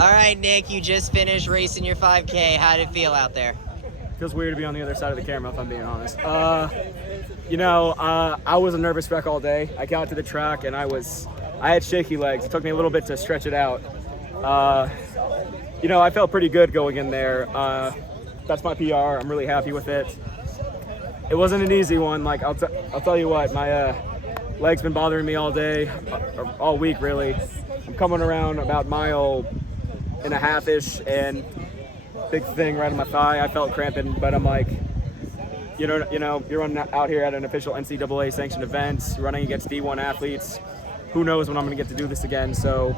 All right, Nick, you just finished racing your 5K. How did it feel out there? Feels weird to be on the other side of the camera, if I'm being honest. I was a nervous wreck all day. I got to the track and I had shaky legs. It took me a little bit to stretch it out. I felt pretty good going in there. That's my PR. I'm really happy with it. It wasn't an easy one. Like I'll tell you what, my legs been bothering me all day, or all week really. I'm coming around about 1.5 miles-ish, and big thing right on my thigh. I felt cramping, but I'm like, you're running out here at an official NCAA sanctioned event, running against D1 athletes. Who knows when I'm going to get to do this again? So,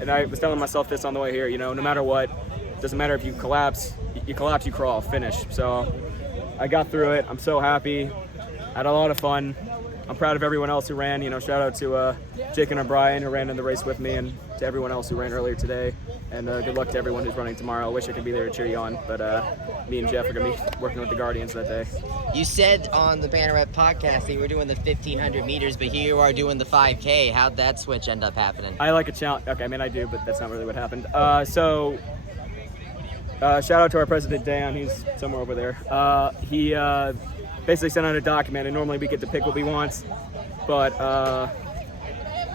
and I was telling myself this on the way here. No matter what, doesn't matter if you collapse, you crawl, finish. So, I got through it. I'm so happy. I had a lot of fun. I'm proud of everyone else who ran. Shout out to Jake and O'Brien who ran in the race with me, and to everyone else who ran earlier today. And good luck to everyone who's running tomorrow. I wish I could be there to cheer you on, but me and Jeff are going to be working with the Guardians that day. You said on the Banneret podcast that you were doing the 1,500 meters, but here you are doing the 5K. How'd that switch end up happening? I like a challenge. Okay, I do, but that's not really what happened. Shout out to our president, Dan. He's somewhere over there. He basically sent out a document, and normally we get to pick what we want, but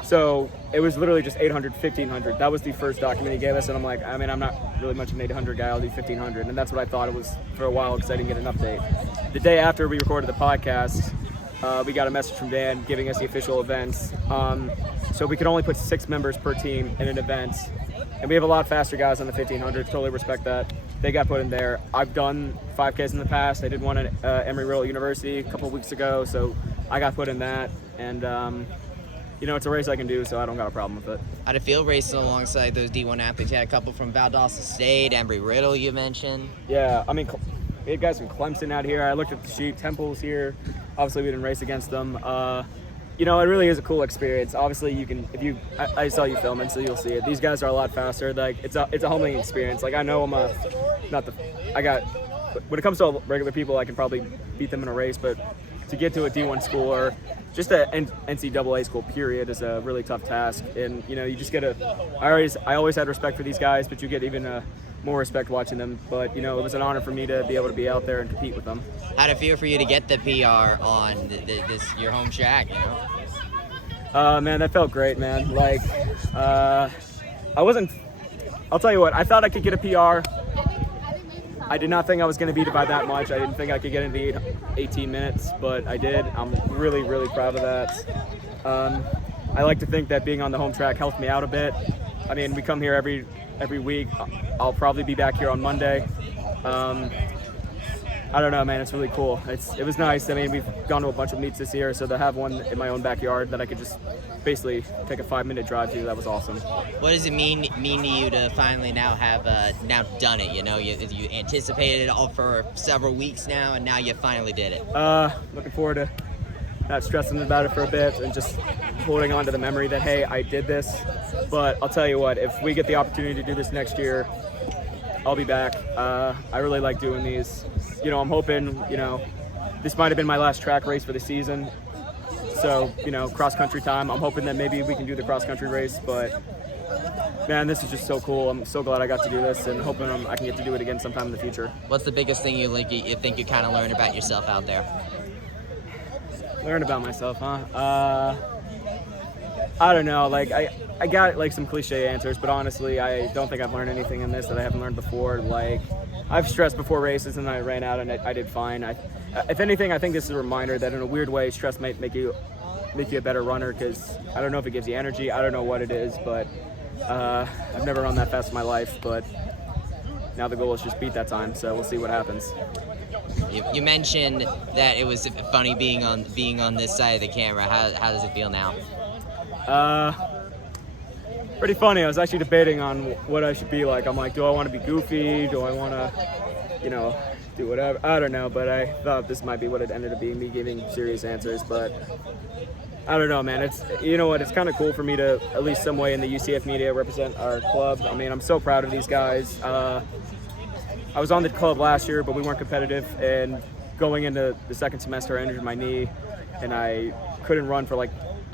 so it was literally just 800, 1,500. That was the first document he gave us, and I'm like, I'm not really much an 800 guy. I'll do 1,500, and that's what I thought it was for a while because I didn't get an update. The day after we recorded the podcast, we got a message from Dan giving us the official events. So we could only put 6 members per team in an event, and we have a lot faster guys on the 1,500. Totally respect that. They got put in there. I've done 5Ks in the past. I did one at Emory-Riddle University a couple of weeks ago, so I got put in that, and it's a race I can do, so I don't got a problem with it. How'd it feel racing alongside those D1 athletes? You had a couple from Valdosta State, Embry-Riddle you mentioned. Yeah, we had guys from Clemson out here. I looked at the sheet. Temple's here. Obviously, we didn't race against them. It really is a cool experience. Obviously, I saw you filming, so you'll see it. These guys are a lot faster. Like it's a humbling experience. Like I know when it comes to regular people, I can probably beat them in a race, but to get to a D1 school or just an NCAA school period is a really tough task. And you just I always had respect for these guys, but you get even more respect watching them. But it was an honor for me to be able to be out there and compete with them. How'd it feel for you to get the PR on your home track? Man, that felt great, man. Like I'll tell you what, I thought I could get a PR. I did not think I was going to beat it by that much. I didn't think I could get into 18 minutes, but I did. I'm really, really proud of that. I like to think that being on the home track helped me out a bit. We come here every week. I'll probably be back here on Monday. I don't know, man. It's really cool. It was nice. We've gone to a bunch of meets this year, so to have one in my own backyard that I could just basically take a 5-minute drive to, that was awesome. What does it mean to you to finally now have now done it? You anticipated it all for several weeks now, and now you finally did it. Looking forward to not stressing about it for a bit and just holding on to the memory that, hey, I did this. But I'll tell you what, if we get the opportunity to do this next year, I'll be back. I really like doing these. I'm hoping, this might have been my last track race for the season. So, cross-country time. I'm hoping that maybe we can do the cross-country race. But, man, this is just so cool. I'm so glad I got to do this and hoping I can get to do it again sometime in the future. What's the biggest thing you think you kind of learned about yourself out there? Learn about myself, huh? I don't know. Like, I got, some cliche answers, but honestly, I don't think I've learned anything in this that I haven't learned before. Like, I've stressed before races, and I ran out, and I did fine. If anything, I think this is a reminder that in a weird way, stress might make you a better runner, because I don't know if it gives you energy. I don't know what it is, but I've never run that fast in my life, but now the goal is just beat that time, so we'll see what happens. You mentioned that it was funny being on this side of the camera. How does it feel now? Pretty funny. I was actually debating on what I should be like. I'm like, do I want to be goofy? Do I want to, do whatever? I don't know, but I thought this might be what it ended up being, me giving serious answers. But I don't know, man. It's, it's kind of cool for me to, at least some way in the UCF media, represent our club. I'm so proud of these guys. I was on the club last year, but we weren't competitive. And going into the second semester, I injured my knee, and I couldn't run for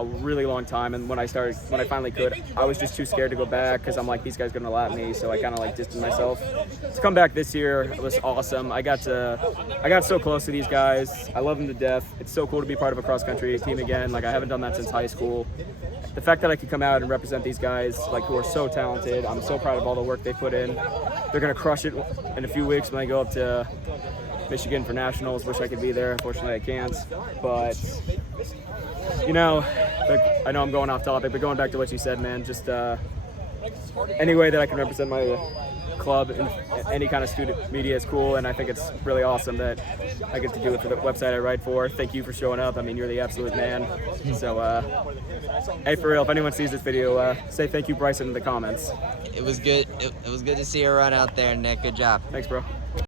a really long time, and when I finally could, I was just too scared to go back because I'm like, these guys are gonna lap me, so I kind of like distanced myself. To come back this year was awesome. I got so close to these guys. I love them to death. It's so cool to be part of a cross country team again. Like, I haven't done that since high school. The fact that I could come out and represent these guys, like, who are so talented, I'm so proud of all the work they put in. They're gonna crush it in a few weeks when I go up to Michigan for nationals. Wish I could be there. Unfortunately, I can't. But you know, I know I'm going off topic, but going back to what you said, man, just any way that I can represent my club in any kind of student media is cool, and I think it's really awesome that I get to do it for the website I write for. Thank you for showing up. I mean, you're the absolute man. So, hey, for real, if anyone sees this video, say thank you, Bryson, in the comments. It was good. It was good to see you run out there, Nick. Good job. Thanks, bro.